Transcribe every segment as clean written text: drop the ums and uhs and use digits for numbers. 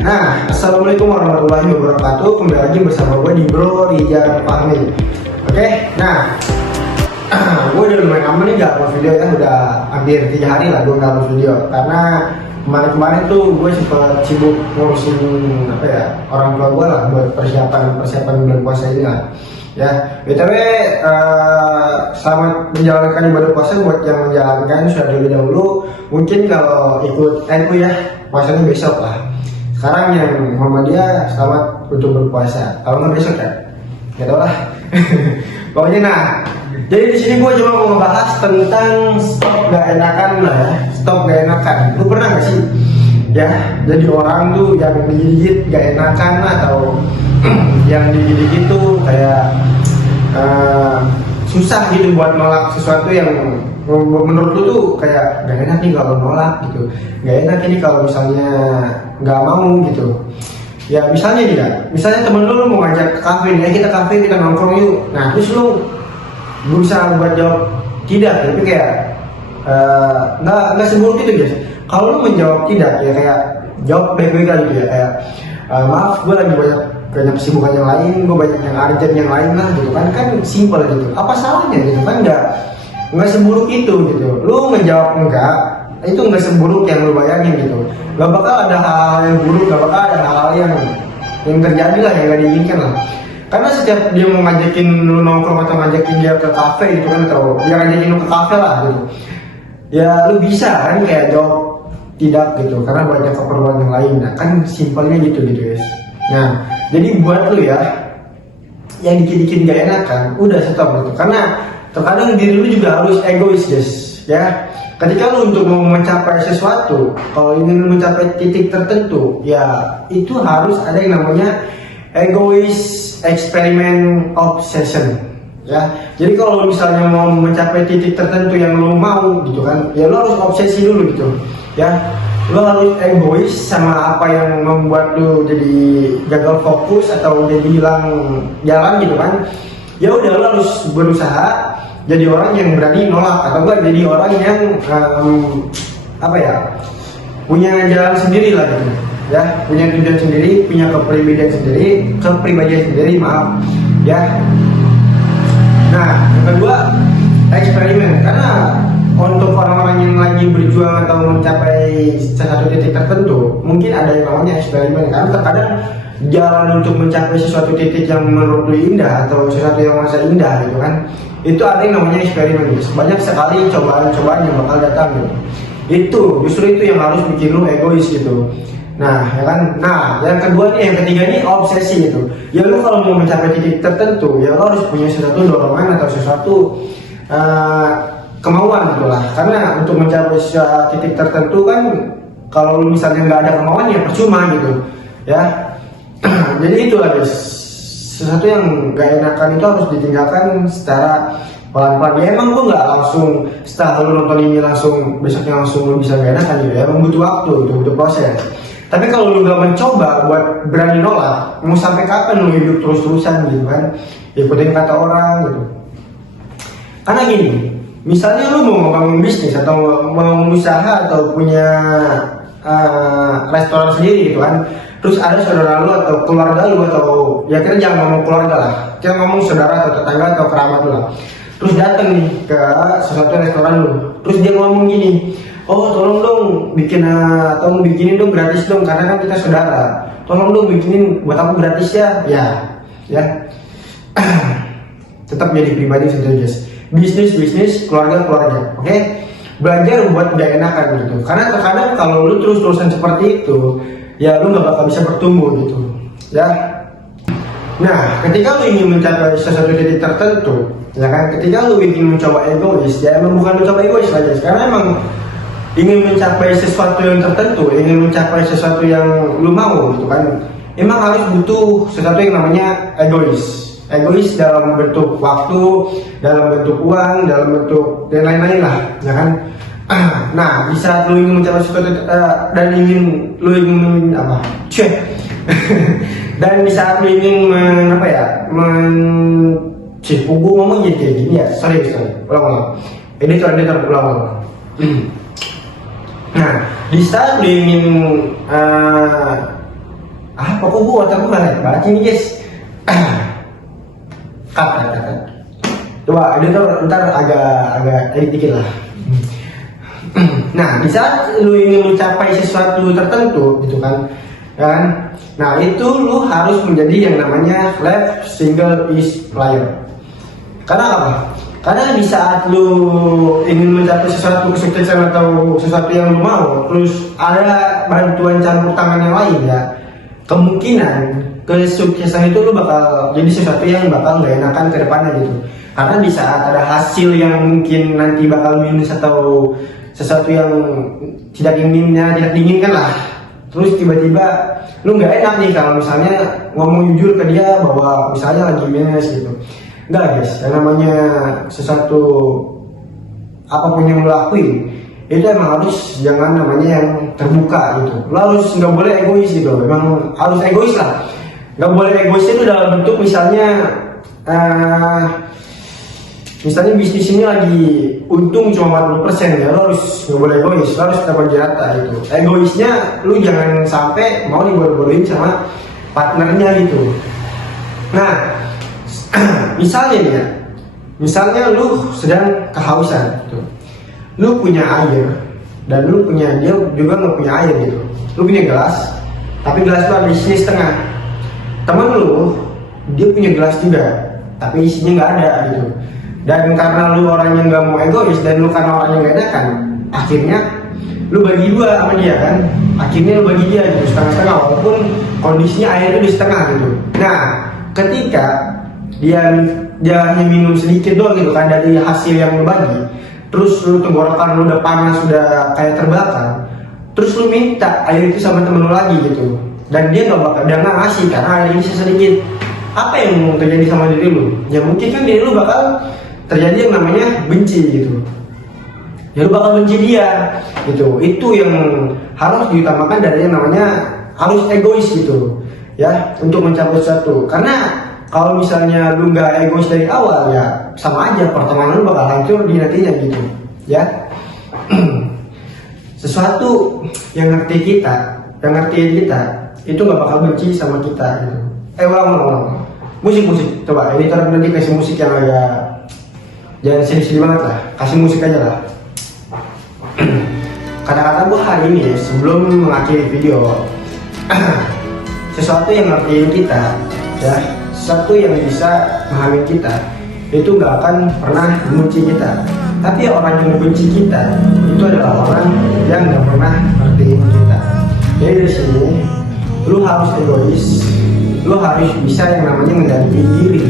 Nah, assalamualaikum warahmatullahi wabarakatuh. Kembali lagi bersama gue di Bro Rijal Fahmi. Oke, nah, gue udah lumayan lama nih gak upload video ya. Udah hampir 3 hari lah gue gak upload video. Karena kemarin tuh gue sempat sibuk ngurusin orang tua gue lah buat persiapan bulan puasa ini lah. Ya, btw selamat menjalankan ibadah puasa buat yang menjalankan sudah dahulu. Mungkin kalau ikut NU ya, puasanya besok lah. Sekarang yang Muhammadiyah selamat untuk berpuasa. Kalau nggak besok ya, nggak tahu lah. Pokoknya nah, jadi di sini gue cuma mau ngebahas tentang stok gak enakan lah ya. Stok gak enakan. Lu pernah nggak sih? Ya, jadi orang tuh yang digigit gak enakan atau yang digigit itu kayak susah gitu buat nolak sesuatu yang menurut lu tuh kayak gak enak nih kalau nolak gitu, gak enak ini kalau misalnya gak mau gitu. Ya misalnya nih ya, misalnya temen lu mau ngajak ke kafe nih, kita kafe kita nongkrong yuk. Nah terus lu berusaha buat jawab tidak, tapi kayak nggak seburuk itu guys. Kalau lu menjawab tidak ya kayak jawab baik-baik aja gitu ya, kayak maaf gue lagi banyak kesibukan yang lain, gue banyak yang urgent yang lain lah gitu kan simple gitu. Apa salahnya gitu kan, nggak seburuk itu gitu. Lu menjawab enggak, itu nggak seburuk yang lu bayangin gitu. Gak bakal ada hal yang buruk, gak bakal ada hal yang terjadi lah yang gak diinginkan lah. Karena setiap dia mau ngajakin lu nongkrong atau ngajakin dia ke kafe gitu kan, atau dia ngajakin lu ke kafe lah gitu, ya lu bisa kan kayak jawab tidak gitu, karena banyak keperluan yang lain. Nah kan simpelnya gitu guys. Nah jadi buat lu ya yang dikit-dikit gak enakan, udah stop gitu. Karena terkadang diri lu juga harus egois guys ya. Ketika lu untuk mau mencapai sesuatu, kalau ingin mencapai titik tertentu, ya itu harus ada yang namanya egois eksperimen obsession ya. Jadi kalau misalnya mau mencapai titik tertentu yang lu mau gitu kan, ya lu harus obsesi dulu gitu ya. Lu harus egois sama apa yang membuat lu jadi gagal fokus atau jadi hilang jalan gitu kan. Ya udah, lu harus berusaha jadi orang yang berani nolak, atau enggak jadi orang yang punya jalan sendiri lah gitu ya, punya tujuan sendiri, punya kepribadian sendiri maaf ya. Nah yang kedua, eksperimen. Karena untuk orang-orang yang lagi berjuang atau mencapai satu titik tertentu, mungkin ada yang namanya eksperimen. Karena terkadang jalan untuk mencapai sesuatu titik yang menurut lu indah atau sesuatu yang masa indah gitu kan, itu ada yang namanya eksperimen guys. Banyak sekali cobaan-cobaan yang bakal datang gitu. Justru itu yang harus bikin lu egois gitu. Nah ya kan, nah yang ketiga nih obsesi gitu. Ya lu kalau mau mencapai titik tertentu, ya lu harus punya sesuatu dorongan atau sesuatu kemauan gitu lah. Karena untuk mencapai titik tertentu kan, kalau lu misalnya nggak ada kemauan ya percuma gitu ya. Jadi itulah guys, sesuatu yang gak enakan itu harus ditinggalkan secara pelan-pelan. Ya emang gue gak langsung setelah lu nonton ini besoknya langsung lu bisa gak enakan gitu ya. Emang butuh waktu, butuh proses. Tapi kalau lu gak mencoba buat berani nolak, mau sampai kapan lu hidup terus-terusan gitu kan, ikutin kata orang gitu. Karena gini, misalnya lu mau membangun bisnis atau mau usaha atau punya restoran sendiri gitu kan, terus ada saudara lu atau keluarga lu, atau ya kita jangan ngomong keluarga lah, kita ngomong saudara atau tetangga atau kerabat lu lah, terus datang nih ke sesuatu restoran lu, terus dia ngomong gini, oh tolong dong bikinin dong gratis dong, karena kan kita saudara, tolong dong bikinin buat aku gratis ya. Ya tetap jadi pribadi sendiri guys, bisnis keluarga, oke? Belajar buat gak enakan gitu. Karena terkadang kalau lu terus-terusan seperti itu, ya lu gak bakal bisa bertumbuh gitu ya. Nah ketika lu ingin mencapai sesuatu titik tertentu ya kan, ketika lu ingin mencoba egois, ya emang bukan mencoba egois aja, karena emang ingin mencapai sesuatu yang tertentu, ingin mencapai sesuatu yang lu mau gitu kan, emang harus butuh sesuatu yang namanya egois dalam bentuk waktu, dalam bentuk uang, dalam bentuk dan lain-lain lah ya kan. Nah di saat lu ingin mencapai sesuatu dan ingin dan di saat lu ingin gue ngomong jadi kayak gini ya, sorry ulang editor ulang. Nah di saat lu ingin Apa kok bu otak gue nggak baca nih guys. Cut. Coba editor ntar agak edit dikit lah. Nah, di saat lu ingin mencapai sesuatu tertentu gitu kan, nah itu lu harus menjadi yang namanya left single is player. Karena apa? Karena di saat lu ingin mencapai sesuatu kesuksesan atau sesuatu yang lu mau, terus ada bantuan campur tangan yang lain ya, kemungkinan kesuksesan itu lu bakal jadi sesuatu yang bakal gak enakan ke depannya gitu. Karena di saat ada hasil yang mungkin nanti bakal minus atau sesuatu yang tidak diinginkan lah, terus tiba-tiba lu nggak enak nih kalau misalnya ngomong jujur ke dia bahwa misalnya lagi minus gitu. Enggak guys, yang namanya sesuatu apapun yang lu lakuin itu emang harus jangan namanya yang terbuka gitu. Lu harus nggak boleh egois gitu, emang harus egois lah. Nggak boleh egois itu dalam bentuk misalnya bisnis ini lagi untung cuma 40% ya, lo harus nggak boleh egois, lo harus tetap berjata gitu. Egoisnya lu jangan sampai mau dibodoh-bodohin sama partnernya gitu. Nah, misalnya lu sedang kehausan gitu. Lu punya air dan dia juga nggak punya air gitu. Lu punya gelas, tapi gelas lu ada isinya setengah. Temen lu dia punya gelas juga, tapi isinya nggak ada gitu. Dan karena lu orang yang nggak mau egois dan lu karena orang yang gak enakan, akhirnya lu bagi dua sama dia kan. Akhirnya lu bagi dia gitu setengah-setengah, walaupun kondisinya airnya di setengah gitu. Nah, ketika dia hanya minum sedikit doang gitu kan dari hasil yang lu bagi, terus lu tenggorokan lu udah panas, udah kayak terbakar, terus lu minta air itu sama temen lu lagi gitu, dan dia nggak ngasih karena air ini sedikit. Apa yang terjadi sama diri lu? Ya mungkin kan diri lu bakal terjadi yang namanya benci gitu. Ya lu bakal benci dia gitu. Itu yang harus diutamakan dari yang namanya harus egois gitu ya, untuk mencapai sesuatu. Karena kalau misalnya lu nggak egois dari awal ya sama aja pertemanan lu bakal hancur di nantinya gitu ya. Sesuatu yang ngertiin kita itu nggak bakal benci sama kita gitu. Ulang. Musik, coba editor nanti kasih musik yang agak jangan sedih-sedih banget lah, kasih musik aja lah. Kata-kata gue hari ini sebelum mengakhiri video, sesuatu yang ngertiin kita ya, sesuatu yang bisa memahami kita itu nggak akan pernah membenci kita. Tapi orang yang membenci kita itu adalah orang yang nggak pernah ngertiin kita. Jadi dari sini lu harus egois, lu harus bisa yang namanya mengendalikan diri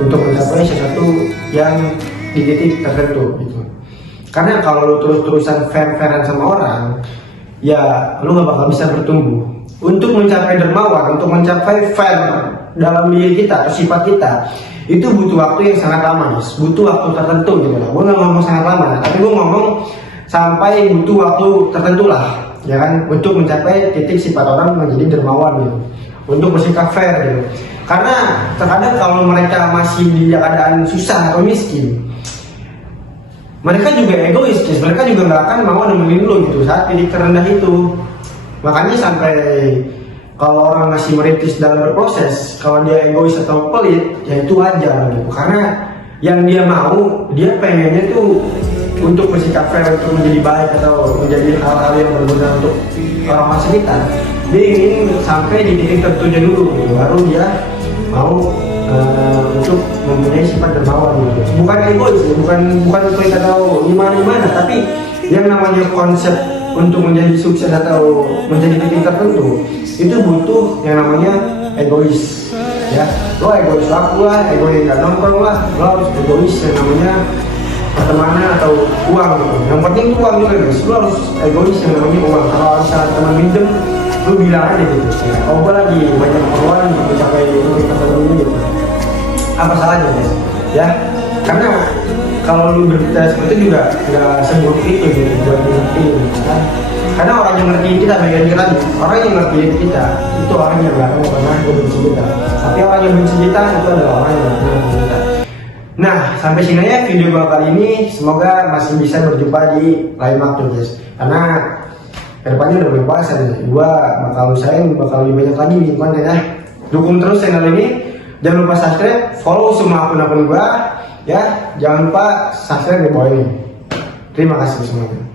untuk mencapai sesuatu yang di titik tertentu gitu. Karena kalau lu terus-terusan fair-fairan sama orang, ya lu gak bakal bisa bertumbuh. Untuk mencapai dermawan, untuk mencapai fair dalam diri kita atau sifat kita, itu butuh waktu yang sangat lama guys. Butuh waktu tertentu gitu lah. Gue gak ngomong sangat lama, tapi gue ngomong sampai butuh waktu tertentu lah, ya kan, untuk mencapai titik sifat orang menjadi dermawan gitu, untuk bersikap fair gitu. Karena terkadang kalau mereka masih di keadaan susah atau miskin, mereka juga egois guys, mereka juga gak akan mau nemenin lu gitu saat titik terendah itu. Makanya sampai kalau orang masih merintis dalam berproses, kalau dia egois atau pelit, ya itu wajar gitu. Karena yang dia mau, dia pengennya tuh untuk bersikap fair, untuk menjadi baik atau menjadi hal-hal yang berguna untuk orang sekitar. Dia ingin sampai di titik tertentu dulu gitu, baru dia mau untuk mempunyai sifat dermawan gitu. Bukan egois, bukan pelit atau gimana, tapi yang namanya konsep untuk menjadi sukses atau menjadi titik tertentu itu butuh yang namanya egois ya. Lo egois laku lah, egois gak nongkrong lah, lo harus egois yang namanya pertemanan atau uang gitu. Yang penting itu uang juga guys, lo harus egois yang namanya uang. Kalau misalnya teman minjem, lo bilang aja gitu ya, oh gue lagi banyak keperluan untuk mencapai titik tertentu ini gitu. Apa salahnya guys ya? Karena kalau lu berbicara seperti itu juga nggak seburuk itu gitu buat ngertiin kan? Karena orang yang ngertiin kita bagian kita, orang yang ngertiin kita itu orang yang nggak akan pernah benci kita. Tapi orang yang benci kita itu adalah orang yang nggak pernah benci kita. Nah, sampai sini ya video gua kali ini. Semoga masih bisa berjumpa di lain waktu guys. Karena kedepannya udah mulai puasa nih, gua bakal usahain bakal lebih banyak lagi bikin konten ya. Dukung terus channel ini, jangan lupa subscribe, follow semua akun-akun gua ya, jangan lupa subscribe di bawah ini. Terima kasih semuanya.